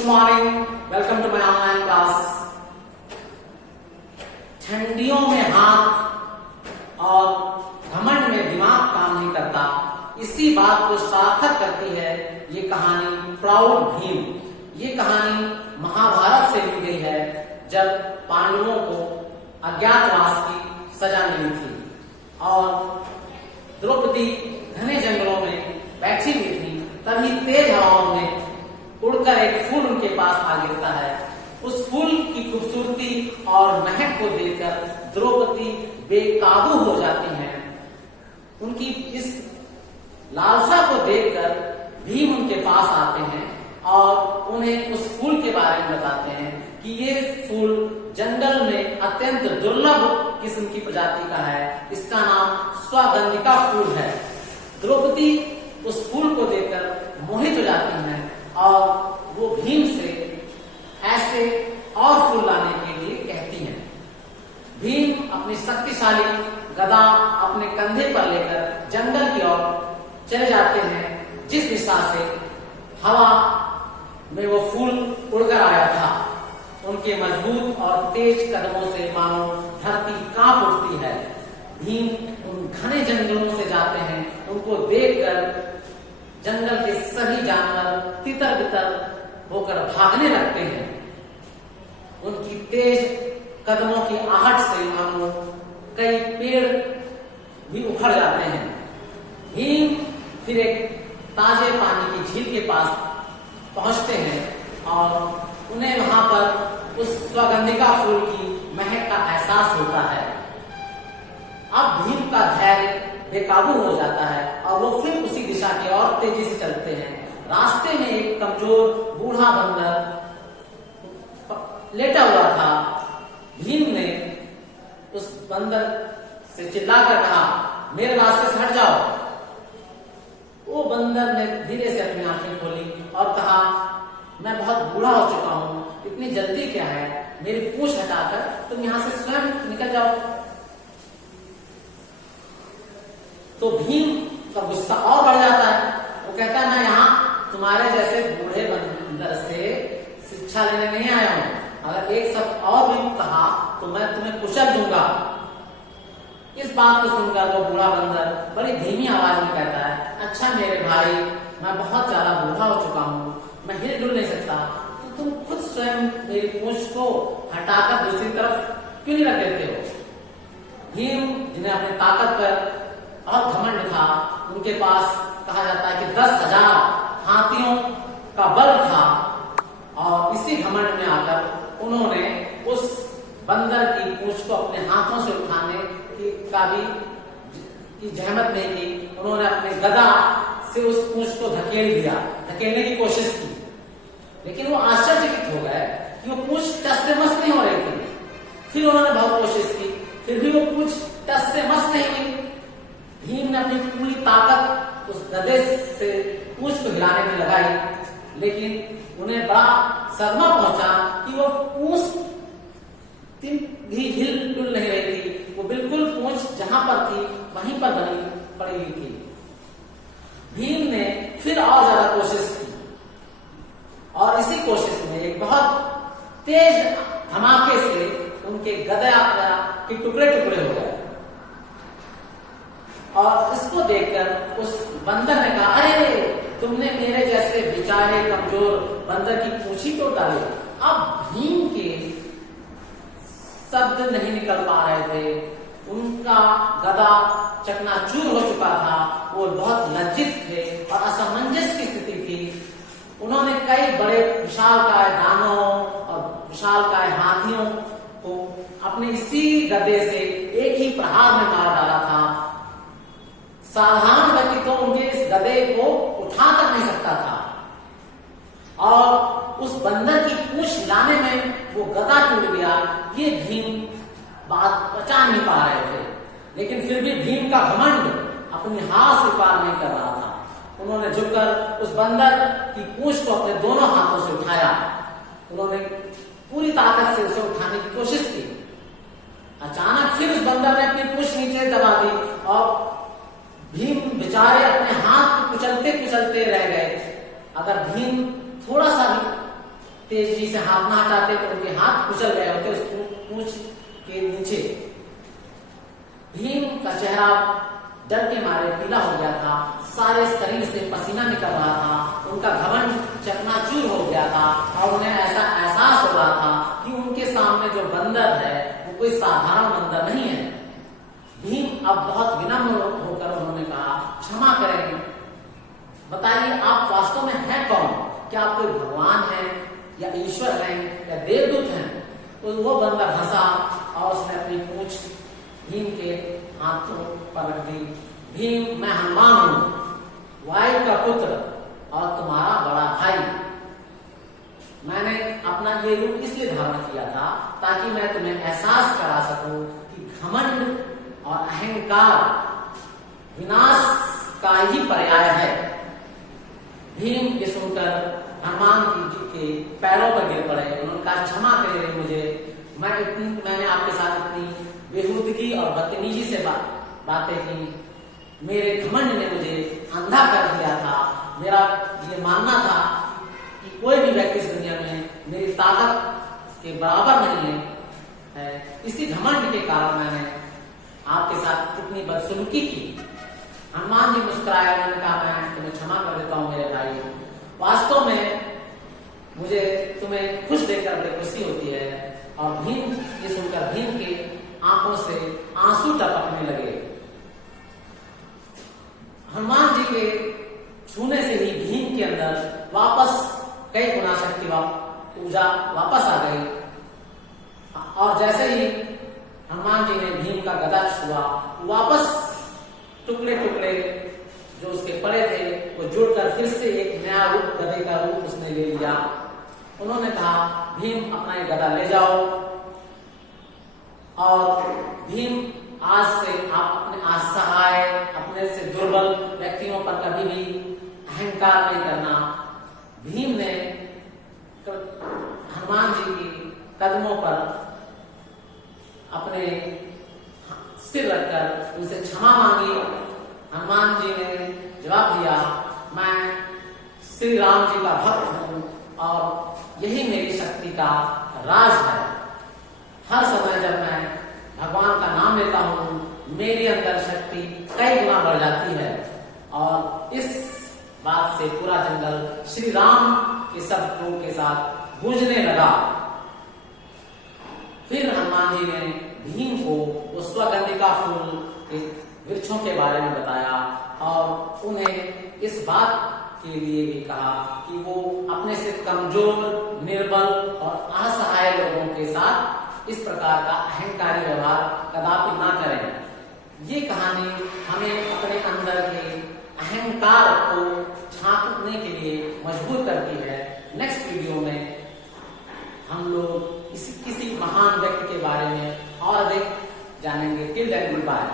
Good morning, welcome to my online class. ठंडियों में हाथ और घमंड में दिमाग काम नहीं करता, इसी बात को सार्थक करती है ये कहानी प्राउड भीम। ये कहानी महाभारत से ली गई है, जब पांडवों को अज्ञातवास की सजा मिली थी और द्रौपदी घने जंगलों में बैठी हुई थी। तभी तेज हवाओं में उड़कर एक फूल उनके पास आ गिरता है। उस फूल की खूबसूरती और महक को देखकर द्रौपदी बेकाबू हो जाती हैं। उनकी इस लालसा को देखकर भीम उनके पास आते हैं और उन्हें उस फूल के बारे में बताते हैं कि ये फूल जंगल में अत्यंत दुर्लभ किस्म की प्रजाति का है। इसका नाम स्वगंधिका फूल है। द्रौपदी उस फूल को देखकर मोहित हो जाती हैं और वो भीम से ऐसे और फूल लाने के लिए कहती हैं। भीम अपनी शक्तिशाली गदा अपने कंधे पर लेकर जंगल की ओर चले जाते हैं, जिस दिशा से हवा में वो फूल उड़कर आया था। उनके मजबूत और तेज कदमों से मानो धरती कांप उठती है। भीम उन घने जंगलों से जाते हैं। उनको देखकर जंगल के सभी जानवर तितर बितर होकर भागने लगते हैं। उनकी तेज कदमों की आहट से मानो कई पेड़ भी उखड़ जाते हैं। भीम फिर एक ताजे पानी की झील के पास पहुंचते हैं और उन्हें वहां पर उस स्वगंधिका फूल की महक का एहसास होता है। अब भीम का धैर्य बेकाबू हो जाता है और वो फिर उसी दिशा की ओर तेजी से चलते हैं। रास्ते में एक कमजोर बूढ़ा बंदर लेटा हुआ था। भीम ने उस बंदर से चिल्लाकर कहा, मेरे रास्ते से हट जाओ। वो बंदर ने धीरे से अपनी आंखें खोली और कहा, मैं बहुत बूढ़ा हो चुका हूं, इतनी जल्दी क्या है, मेरी पूंछ हटाकर तुम यहां से स्वयं निकल जाओ। तो भीम का गुस्सा और बढ़ जाता है। वो कहता है, मैं यहाँ तुम्हारे जैसे बूढ़े बंदर से शिक्षा लेने नहीं आया हूं। अगर एक शब्द और भी कहा तो मैं तुम्हें कुचल दूंगा। इस बात को सुनकर वो बूढ़ा बंदर बड़ी धीमी आवाज में कहता है, अच्छा मेरे भाई, मैं बहुत ज्यादा बूढ़ा हो चुका हूँ, मैं हिल डुल नहीं सकता, तो तुम खुद स्वयं मेरी पूंछ को हटाकर दूसरी तरफ क्यों नहीं रख देते हो। भीम, जिन्हें अपनी ताकत पर बहुत घमंड था, उनके पास कहा जाता है कि 10,000 हाथियों का बल था और इसी घमंड में आकर उन्होंने उस बंदर की पूंछ को अपने हाथों से उठाने का भी जहमत नहीं की। उन्होंने अपने गदा से उस पूंछ को धकेलने की कोशिश की, लेकिन वो आश्चर्यचकित हो गए कि वो पूंछ टस से मस नहीं हो रही थी। फिर उन्होंने बहुत कोशिश की, फिर भी वो पूंछ टस से मस नहीं हुई। भीम ने अपनी पूरी ताकत उस गदे से पूंछ को हिलाने में लगाई, लेकिन उन्हें बड़ा सदमा पहुंचा कि वो पूंछ भी हिल डुल नहीं रही थी। वो बिल्कुल पूंछ जहां पर थी वहीं पर बनी पड़ी हुई थी। भीम ने फिर और ज्यादा कोशिश की और इसी कोशिश में एक बहुत तेज धमाके से उनके गदा के टुकड़े टुकड़े हो गए। और इसको देखकर उस बंदर ने कहा, अरे तुमने मेरे जैसे बेचारे कमजोर बंदर की पूंछ ही तोड़ डाली। अब भीम के शब्द नहीं निकल पा रहे थे। उनका गदा चकनाचूर हो चुका था। वो बहुत लज्जित थे और असमंजस की स्थिति थी। उन्होंने कई बड़े विशालकाय दानवों और विशालकाय हाथियों को अपने इसी गदे से एक ही प्रहार में मार डाला था। साधारण व्यक्ति तो उनके इस गदे को उठा कर नहीं सकता था और उस बंदर की पूंछ लाने में वो गदा टूट गया। ये भीम बात पचा नहीं पा रहे थे, लेकिन फिर भी भीम का घमंड अपनी हार स्वीकार नहीं कर रहा था। उन्होंने झुककर उस बंदर की पूंछ को अपने दोनों हाथों से उठाया। उन्होंने पूरी ताकत से उसे उठाने की कोशिश की। अचानक फिर उस बंदर ने अपनी पूंछ नीचे दबा दी और भीम बेचारे अपने हाथ को कुचलते कुचलते रह गए। अगर भीम थोड़ा सा भी तेजी से हाथ ना हटाते तो उनके हाथ कुचल गए होते उस पूंछ के नीचे। भीम का चेहरा डर के मारे पीला हो गया था, सारे शरीर से पसीना निकल रहा था, उनका घमंड चकनाचूर हो गया था और उन्हें ऐसा एहसास हो रहा था कि उनके सामने जो बंदर है वो कोई साधारण बंदर नहीं है। भीम अब बहुत विनम्र होकर उन्होंने कहा, क्षमा करें, बताइए आप वास्तव में हैं कौन? क्या आप कोई भगवान है या ईश्वर हैं या देवदूत हैं? तो वो बंदर हंसा और उसने अपनी पूंछ भीम के हाथों पर रख दी। भीम, मैं हनुमान हूं, वायु का पुत्र और तुम्हारा बड़ा भाई। मैंने अपना ये रूप इसलिए धारण किया था ताकि मैं तुम्हें एहसास करा सकूं कि घमंड और अहंकार विनाश का ही पर्याय है। भीम ये सुनकर हनुमान जी के पैरों पर गिर पड़े। उन्होंने कहा, क्षमा करिए मुझे, मैंने आपके साथ इतनी बेहूदगी और बदतमीजी से बातें की, मेरे घमंड ने मुझे अंधा कर दिया था। मेरा ये मानना था कि कोई भी व्यक्ति इस दुनिया में मेरी ताकत के बराबर नहीं है। इसी घमंड के कारण मैंने आपके साथ इतनी बदसलूकी की। हनुमान जी मुस्कुराए, उन्होंने कहा, मैं तुम्हें क्षमा कर देता हूं मेरे भाई। वास्तव में मुझे तुम्हें खुश देखकर बड़ी खुशी होती है। और भीम ये सुनकर भीम के आंखों से आंसू टपकने लगे। हनुमान जी के छूने से ही भीम के अंदर वापस कई गुना शक्ति ऊर्जा वापस आ गई। और जैसे ही हनुमान जी ने भीम का गदा छुआ, वापस टुकड़े टुकड़े जो उसके पड़े थे वो जुड़कर फिर से एक नया रूप, गदे का रूप उसने ले लिया। उन्होंने कहा, भीम अपना ये गदा ले जाओ और भीम आज से आप अपने असहाय, अपने से दुर्बल व्यक्तियों पर कभी भी अहंकार नहीं करना। भीम ने हनुमान जी की कदमों पर अपने सिर रखकर उनसे क्षमा मांगी। हनुमान जी ने जवाब दिया, मैं श्री राम जी का भक्त हूं और यही मेरी शक्ति का राज है। हर समय जब मैं भगवान का नाम लेता हूं, मेरे अंदर शक्ति कई गुना बढ़ जाती है। और इस बात से पूरा जंगल श्री राम के शब्दों के साथ गूंजने लगा। फिर हनुमान जी ने भीम को उस स्वगंधिका फूल के वृक्षों के बारे में बताया और उन्हें इस बात के लिए भी कहा कि वो अपने से कमजोर, निर्बल और असहाय लोगों के साथ इस प्रकार का अहंकारी व्यवहार कदापि ना करें। ये कहानी हमें अपने अंदर के अहंकार को झांकने के लिए मजबूर करती है। नेक्स्ट वीडियो में हम लोग किसी महान व्यक्ति के बारे में और अधिक जानेंगे। Till then, good bye.